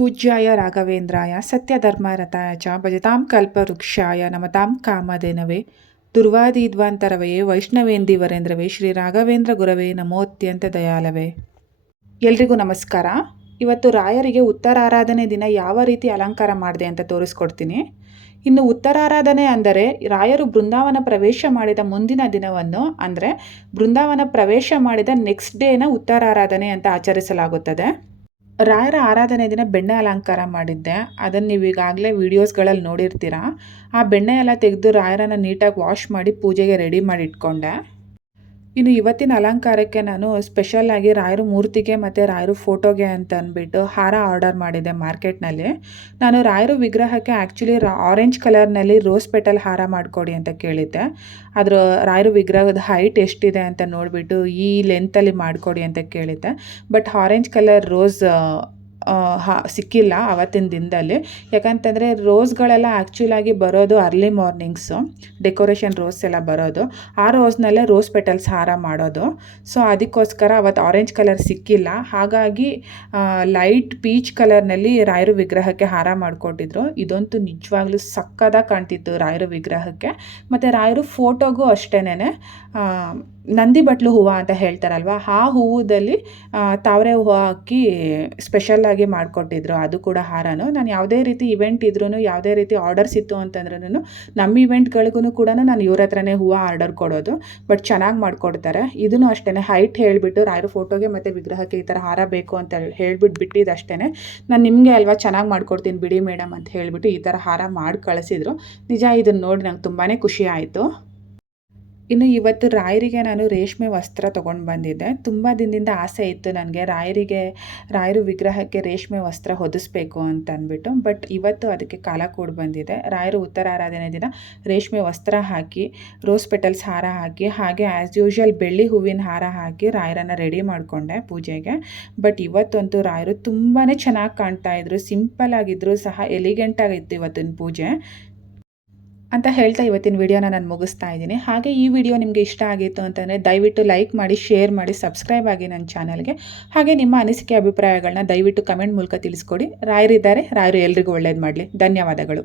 ಪೂಜ್ಯಾಯ ರಾಘವೇಂದ್ರಾಯ, ಸತ್ಯಧರ್ಮರಥಾಯ ಚ, ಭಜತಾಂ ಕಲ್ಪವೃಕ್ಷಾಯ ನಮತಾಂ ಕಾಮಧೇನವೇ. ದುರ್ವಾದೀದ್ವಾಂತರವೆಯೇ ವೈಷ್ಣವೇಂದಿ ವರೇಂದ್ರವೇ, ಶ್ರೀ ರಾಘವೇಂದ್ರ ಗುರವೇ ನಮೋತ್ಯಂತ ದಯಾಲವೇ. ಎಲ್ರಿಗೂ ನಮಸ್ಕಾರ. ಇವತ್ತು ರಾಯರಿಗೆ ಉತ್ತರಾರಾಧನೆ ದಿನ ಯಾವ ರೀತಿ ಅಲಂಕಾರ ಮಾಡಿದೆ ಅಂತ ತೋರಿಸ್ಕೊಡ್ತೀನಿ. ಇನ್ನು ಉತ್ತರಾರಾಧನೆ ಅಂದರೆ ರಾಯರು ಬೃಂದಾವನ ಪ್ರವೇಶ ಮಾಡಿದ ಮುಂದಿನ ದಿನವನ್ನು ಅಂದರೆ ಬೃಂದಾವನ ಪ್ರವೇಶ ಮಾಡಿದ ನೆಕ್ಸ್ಟ್ ಡೇನ ಉತ್ತರಾರಾಧನೆ ಅಂತ ಆಚರಿಸಲಾಗುತ್ತದೆ. ರಾಯರ ಆರಾಧನೆ ದಿನ ಬೆಣ್ಣೆ ಅಲಂಕಾರ ಮಾಡಿದ್ದೆ. ಅದನ್ನು ನೀವು ಈಗಾಗಲೇ ವೀಡಿಯೋಸ್ಗಳಲ್ಲಿ ನೋಡಿರ್ತೀರ. ಆ ಬೆಣ್ಣೆ ಎಲ್ಲ ತೆಗೆದು ರಾಯರನ್ನು ನೀಟಾಗಿ ವಾಶ್ ಮಾಡಿ ಪೂಜೆಗೆ ರೆಡಿ ಮಾಡಿ ಇಟ್ಕೊಂಡೆ ಇನ್ನು ಇವತ್ತಿನ ಅಲಂಕಾರಕ್ಕೆ ನಾನು ಸ್ಪೆಷಲ್ಲಾಗಿ ರಾಯರು ಮೂರ್ತಿಗೆ ಮತ್ತು ರಾಯರು ಫೋಟೋಗೆ ಅಂತ ಅಂದ್ಬಿಟ್ಟು ಹಾರ ಆರ್ಡರ್ ಮಾಡಿದೆ ಮಾರ್ಕೆಟ್ನಲ್ಲಿ. ನಾನು ರಾಯರು ವಿಗ್ರಹಕ್ಕೆ ಆ್ಯಕ್ಚುಲಿ ರಾ ಆರೆಂಜ್ ಕಲರ್ನಲ್ಲಿ ರೋಸ್ ಪೆಟಲ್ ಹಾರ ಮಾಡಿಕೊಡಿ ಅಂತ ಕೇಳಿದ್ದೆ. ಅದರ ರಾಯರು ವಿಗ್ರಹದ ಹೈಟ್ ಎಷ್ಟಿದೆ ಅಂತ ನೋಡಿಬಿಟ್ಟು ಈ ಲೆಂತಲ್ಲಿ ಮಾಡಿಕೊಡಿ ಅಂತ ಕೇಳಿದ್ದೆ. ಬಟ್ ಆರೆಂಜ್ ಕಲರ್ ರೋಸ್ ಹಾ, ಸಿಕ್ಕಿಲ್ಲ ಆವತ್ತಿನ ದಿನದಲ್ಲಿ. ಯಾಕಂತಂದರೆ ರೋಸ್ಗಳೆಲ್ಲ ಆ್ಯಕ್ಚುಲಾಗಿ ಬರೋದು ಅರ್ಲಿ ಮಾರ್ನಿಂಗ್ಸು ಡೆಕೋರೇಷನ್ ರೋಸ್ ಎಲ್ಲ ಬರೋದು. ಆ ರೋಸ್ನಲ್ಲೇ ರೋಸ್ ಪೆಟಲ್ಸ್ ಹಾರ ಮಾಡೋದು. ಸೊ ಅದಕ್ಕೋಸ್ಕರ ಅವತ್ತು ಆರೆಂಜ್ ಕಲರ್ ಸಿಕ್ಕಿಲ್ಲ. ಹಾಗಾಗಿ ಲೈಟ್ ಪೀಚ್ ಕಲರ್ನಲ್ಲಿ ರಾಯರು ವಿಗ್ರಹಕ್ಕೆ ಹಾರ ಮಾಡಿಕೊಟ್ಟಿದ್ರು. ಇದಂತೂ ನಿಜವಾಗ್ಲೂ ಸಕ್ಕದಾಗಿ ಕಾಣ್ತಿತ್ತು ರಾಯರು ವಿಗ್ರಹಕ್ಕೆ. ಮತ್ತು ರಾಯರು ಫೋಟೋಗೂ ಅಷ್ಟೇನೆ ನಂದಿ ಬಟ್ಲು ಹೂವು ಅಂತ ಹೇಳ್ತಾರಲ್ವ, ಆ ಹೂವುದಲ್ಲಿ ತಾವರೆ ಹೂವು ಹಾಕಿ ಸ್ಪೆಷಲ್ಲಾಗಿ ಮಾಡಿಕೊಟ್ಟಿದ್ರು. ಅದು ಕೂಡ ಹಾರನು. ನಾನು ಯಾವುದೇ ರೀತಿ ಇವೆಂಟ್ ಇದ್ರೂ ಯಾವುದೇ ರೀತಿ ಆರ್ಡರ್ಸ್ ಇತ್ತು ಅಂತಂದ್ರೂ ನಮ್ಮ ಇವೆಂಟ್ಗಳಿಗೂ ಕೂಡ ನಾನು ಇವ್ರ ಹತ್ರನೇ ಹೂವು ಆರ್ಡರ್ ಕೊಡೋದು. ಬಟ್ ಚೆನ್ನಾಗಿ ಮಾಡಿಕೊಡ್ತಾರೆ. ಇದನ್ನು ಅಷ್ಟೇ ಹೈಟ್ ಹೇಳಿಬಿಟ್ಟು, ರಾಯರ ಫೋಟೋಗೆ ಮತ್ತು ವಿಗ್ರಹಕ್ಕೆ ಈ ಥರ ಹಾರ ಬೇಕು ಅಂತ ಹೇಳ್ಬಿಟ್ಟು ಬಿಟ್ಟಿದ್ದು ಅಷ್ಟೇ ನಾನು ನಿಮಗೆ ಅಲ್ವಾ ಚೆನ್ನಾಗಿ ಮಾಡ್ಕೊಡ್ತೀನಿ ಬಿಡಿ ಮೇಡಮ್ ಅಂತ ಹೇಳಿಬಿಟ್ಟು ಈ ಥರ ಹಾರ ಮಾಡಿ ಕಳಿಸಿದ್ರು. ನಿಜ ಇದನ್ನು ನೋಡಿ ನಂಗೆ ತುಂಬಾ ಖುಷಿ ಆಯಿತು. ಇನ್ನು ಇವತ್ತು ರಾಯರಿಗೆ ನಾನು ರೇಷ್ಮೆ ವಸ್ತ್ರ ತೊಗೊಂಡು ಬಂದಿದ್ದೆ. ತುಂಬ ದಿನದಿಂದ ಆಸೆ ಇತ್ತು ನನಗೆ ರಾಯರಿಗೆ, ರಾಯರು ವಿಗ್ರಹಕ್ಕೆ ರೇಷ್ಮೆ ವಸ್ತ್ರ ಹೊದಿಸ್ಬೇಕು ಅಂತ ಅಂದ್ಬಿಟ್ಟು ಬಟ್ ಇವತ್ತು ಅದಕ್ಕೆ ಕಾಲ ಕೂಡ ಬಂದಿದೆ. ರಾಯರು ಉತ್ತರಾರಾಧನೆ ದಿನ ರೇಷ್ಮೆ ವಸ್ತ್ರ ಹಾಕಿ, ರೋಸ್ ಪೆಟಲ್ಸ್ ಹಾರ ಹಾಕಿ, ಹಾಗೆ ಆ್ಯಸ್ ಯೂಶ್ವಲ್ ಬೆಳ್ಳಿ ಹೂವಿನ ಹಾರ ಹಾಕಿ ರಾಯರನ್ನು ರೆಡಿ ಮಾಡಿಕೊಂಡೆ ಪೂಜೆಗೆ. ಬಟ್ ಇವತ್ತಂತೂ ರಾಯರು ತುಂಬಾ ಚೆನ್ನಾಗಿ ಕಾಣ್ತಾ ಇದ್ರು ಸಿಂಪಲ್ ಆಗಿದ್ರು ಸಹ ಎಲಿಗೆಂಟ್ ಆಗಿತ್ತು ಇವತ್ತಿನ ಪೂಜೆ. ಅಂತ ಹೇಳ್ತಾ ಇವತ್ತಿನ ವಿಡಿಯೋನ ನಾನು ಮುಗಿಸ್ತಾ ಇದ್ದೀನಿ. ಹಾಗೆ ಈ ವಿಡಿಯೋ ನಿಮಗೆ ಇಷ್ಟ ಆಗಿತ್ತು ಅಂತಂದರೆ ದಯವಿಟ್ಟು ಲೈಕ್ ಮಾಡಿ, ಶೇರ್ ಮಾಡಿ, ಸಬ್ಸ್ಕ್ರೈಬ್ ಆಗಿ ನನ್ನ ಚಾನಲ್ಗೆ. ಹಾಗೆ ನಿಮ್ಮ ಅನಿಸಿಕೆ ಅಭಿಪ್ರಾಯಗಳನ್ನ ದಯವಿಟ್ಟು ಕಮೆಂಟ್ ಮೂಲಕ ತಿಳಿಸ್ಕೊಡಿ. ರಾಯರಿದ್ದಾರೆ, ರಾಯರು ಎಲ್ರಿಗೂ ಒಳ್ಳೇದು ಮಾಡಲಿ. ಧನ್ಯವಾದಗಳು.